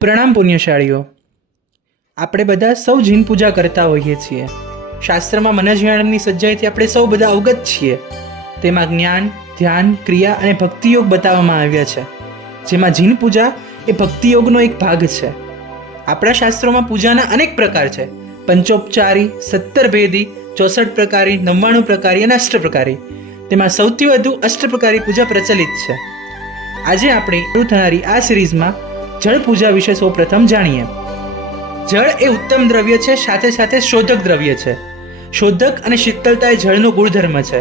પ્રણામ પુણ્યશાળીઓ. આપણે બધા સૌ જીન પૂજા કરતા હોઈએ છીએ. શાસ્ત્રમાં મનજ્ઞાનની સજ્જાઈથી આપણે સૌ બધા અવગત છીએ. તેમાં જ્ઞાન, ધ્યાન, ક્રિયા અને ભક્તિયોગ બતાવવામાં આવ્યા છે, જેમાં જીન પૂજા એ ભક્તિયોગનો એક ભાગ છે. આપણા શાસ્ત્રોમાં પૂજાના અનેક પ્રકાર છે: પંચોપચારી, 17 ભેદી, 64 પ્રકારી, 99 પ્રકારી અને 8 પ્રકારી. તેમાં સૌથી વધુ 8 પ્રકારી પૂજા પ્રચલિત છે. આજે આપણે શરૂ થનારી આ સિરીઝમાં જળ પૂજા વિશે સૌપ્રથમ જાણીએ. જળ એ ઉત્તમ દ્રવ્ય છે, સાથે સાથે શોધક દ્રવ્ય છે. શોધક અને શીતળતા એ જળનો ગુણધર્મ છે.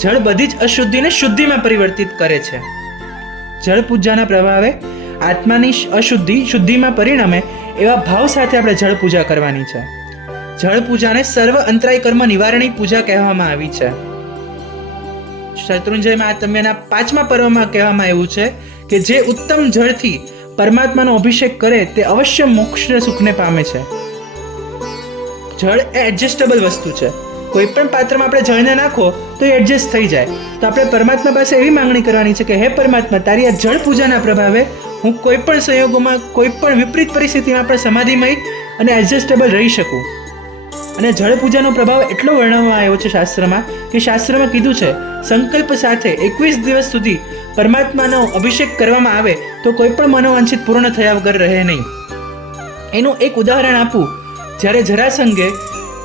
જળ બધી જ અશુદ્ધિને શુદ્ધિમાં પરિવર્તિત કરે છે. જળ પૂજાના પ્રભાવે આત્માની અશુદ્ધિ શુદ્ધિમાં પરિણમે એવા ભાવ સાથે આપણે જળ પૂજા કરવાની છે. જળ પૂજાને સર્વ અંતરાય કર્મ નિવારણી પૂજા કહેવામાં આવી છે. શત્રુંજય મહાત્મ્યના 5મા પર્વમાં કહેવામાં આવ્યું છે કે જે ઉત્તમ જળથી પરમાત્માનો અભિષેક કરે તે અવશ્ય મોક્ષ સુખને પામે છે. જળ એ એડજસ્ટેબલ વસ્તુ છે. કોઈ પણ પાત્રમાં આપણે જળને નાખો તો એ એડજસ્ટ થઈ જાય. તો આપણે પરમાત્મા પાસે એવી માંગણી કરવાની છે કે હે પરમાત્મા, તારી આ જળ પૂજાના પ્રભાવે હું કોઈ પણ સંયોગોમાં, કોઈ પણ વિપરીત પરિસ્થિતિમાં આપણે સમાધિમય અને એડજસ્ટેબલ રહી શકું. અને જળ પૂજાનો પ્રભાવ એટલો વર્ણવવામાં આવ્યો છે શાસ્ત્રમાં કે શાસ્ત્રમાં કીધું છે, સંકલ્પ સાથે 21 દિવસ સુધી પરમાત્માનો અભિષેક કરવામાં આવે તો કોઈ પણ મનોવાંછિત પૂર્ણ થયા વગર રહે નહીં. એનું એક ઉદાહરણ આપું. જ્યારે જરાસંઘે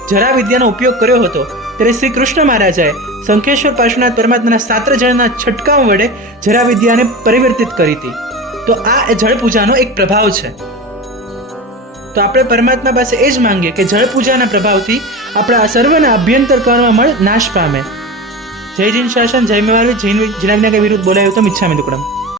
જરા વિદ્યાનો ઉપયોગ કર્યો હતો ત્યારે શ્રી કૃષ્ણ મહારાજાએ શંખેશ્વર પાર્શ્વનાથ પરમાત્માના 7 જળના છંટકાવ વડે જરા વિદ્યાને પરિવર્તિત કરી હતી. તો આ જળ પૂજાનો એક પ્રભાવ છે. તો આપણે પરમાત્મા પાસે એ જ માંગીએ કે જળ પૂજાના પ્રભાવથી આપણા સર્વના અભ્યંતર કર્મમળ નાશ પામે. જય જીન શાસન, જય મેવાડ, જીનાજ્ઞા કે વિરુદ્ધ બોલાયું તો મિચ્છામિ દુક્કડમ.